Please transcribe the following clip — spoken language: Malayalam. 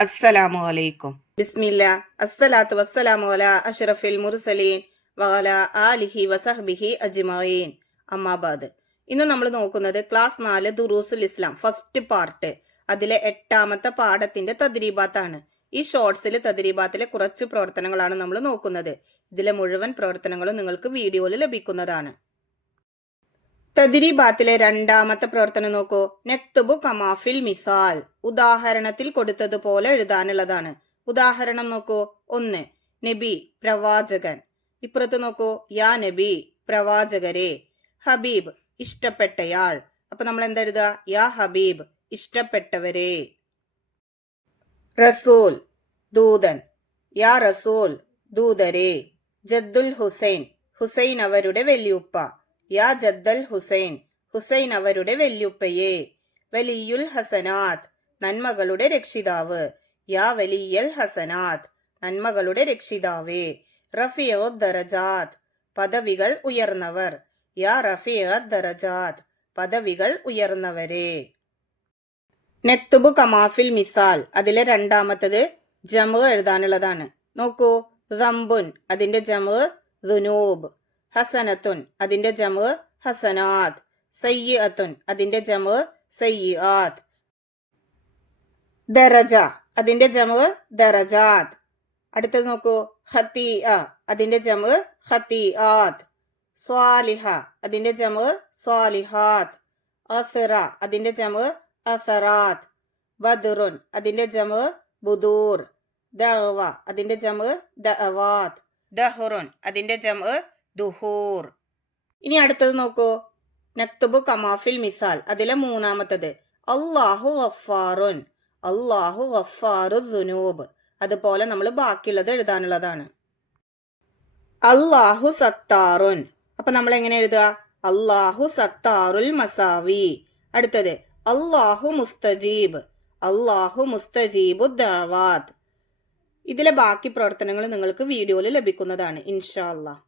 അസ്സലാമു അലൈക്കും. ബിസ്മില്ല അസ്സലാത്തു വസ്സലാമു അലാ അഷ്റഫിൽ മുർസലീൻ വഅലാ ആലിഹി വസഹ്ബിഹി അജ്മഈൻ. അമ്മാബാദ്. ഇന്ന് നമ്മൾ നോക്കുന്നത് ക്ലാസ് 4 ദുറൂസുൽ ഇസ്ലാം ഫസ്റ്റ് പാർട്ട്. അതിലെ 8ാമത്തെ പാഠത്തിന്റെ തദ്രീബാത്താണ്. ഈ ഷോർട്സിൽ തദ്രീബാത്തിലെ കുറച്ച് പ്രവർത്തനങ്ങളാണ് നമ്മൾ നോക്കുന്നത്. ഇതിലെ മുഴുവൻ പ്രവർത്തനങ്ങളും നിങ്ങൾക്ക് വീഡിയോയിൽ ലഭിക്കുന്നതാണ്. തദ്രീബാത്തിലെ 2ാമത്തെ പ്രവർത്തനം നോക്കൂ. നക്തുബു കമാഫിൽ മിസാൽ. ഉദാഹരണത്തിൽ കൊടുത്തതുപോലെ എഴുതാനുള്ളതാണ്. ഉദാഹരണം നോക്കൂ. 1. നബി പ്രവാചകൻ. ഇപ്പുറത്ത് നോക്കൂ. യാ നബി പ്രവാചകരെ. ഹബീബ് ഇഷ്ടപ്പെട്ടയാൾ. അപ്പൊ നമ്മൾ എന്താ എഴുതുക? യാ ഹബീബ് ഇഷ്ടപ്പെട്ടവരെ. റസൂൽ ദൂതൻ. യാ റസൂൽ ദൂതരെ. ജദ്ദുൽ ഹുസൈൻ ഹുസൈൻ അവരുടെ വല്യുപ്പ. യാ ജദ്ദൽ ഹുസൈൻ ഹുസൈൻ അവരുടെ വല്യുപ്പയെ. വലിയുൽ ഹസനാത്ത് നന്മകളുടെ രക്ഷിതാവ്. യാ വലിയൽ ഹസനാത്ത് നന്മകളുടെ രക്ഷിതാവേ. റഫിഉ ദറജാത്ത് പദവികൾ ഉയർന്നവർ. യാ റഫിഉ ദറജാത്ത് പദവികൾ ഉയർന്നവരെ. നക്തുബു കമാഫിൽ മിസാൽ. അതിലെ 2ാമത്തത് ജമു എഴുതാനുള്ളതാണ്. നോക്കൂ. ദംബുൻ അതിന്റെ ജമു ദുനൂബ്. ഹസനത്തുൻ അതിന്റെ ജമു ഹസനാത്ത്. സയ്യിഅത്തുൻ അതിന്റെ ജമു സയ്യിആത്ത്. ദറജ അതിന്റെ ജമു ദറജാത്ത്. അടുത്തത് നോക്കൂ. ഖതീഅ അതിന്റെ ജമു ഖതീആത്ത്. സ്വാലിഹ അതിന്റെ ജമു സ്വാലിഹാത്ത്. അസ്റ അതിന്റെ ജമു അസറാത്ത്. ബദ്റുൻ അതിന്റെ ജമു ബുദൂർ. ദഅവ അതിന്റെ ജമു ദഅവാത്ത്. ദഹ്റുൻ അതിന്റെ ജമു ദുഹൂർ. ഇനി അടുത്തത് നോക്കൂ. നക്തുബു കമാഫിൽ മിസാൽ. അതിലെ 3ാമത്തത് അല്ലാഹു ഗഫാറുൻ. അല്ലാഹു ഗഫാറു ദുനൂബ്. അതുപോലെ നമ്മൾ ബാക്കിയുള്ളത് എഴുതാനുള്ളതാണ്. അല്ലാഹു സത്താറുൻ. അപ്പൊ നമ്മൾ എങ്ങനെ എഴുതുക? അല്ലാഹു സത്താറുൽ മസാവി. അടുത്തത് അല്ലാഹു മുസ്തജീബ്. അല്ലാഹു മുസ്തജീബു ദഅവാത്ത്. ഇതിലെ ബാക്കി പ്രവർത്തനങ്ങൾ നിങ്ങൾക്ക് വീഡിയോയിൽ ലഭിക്കുന്നതാണ് ഇൻഷാ അല്ലാഹ്.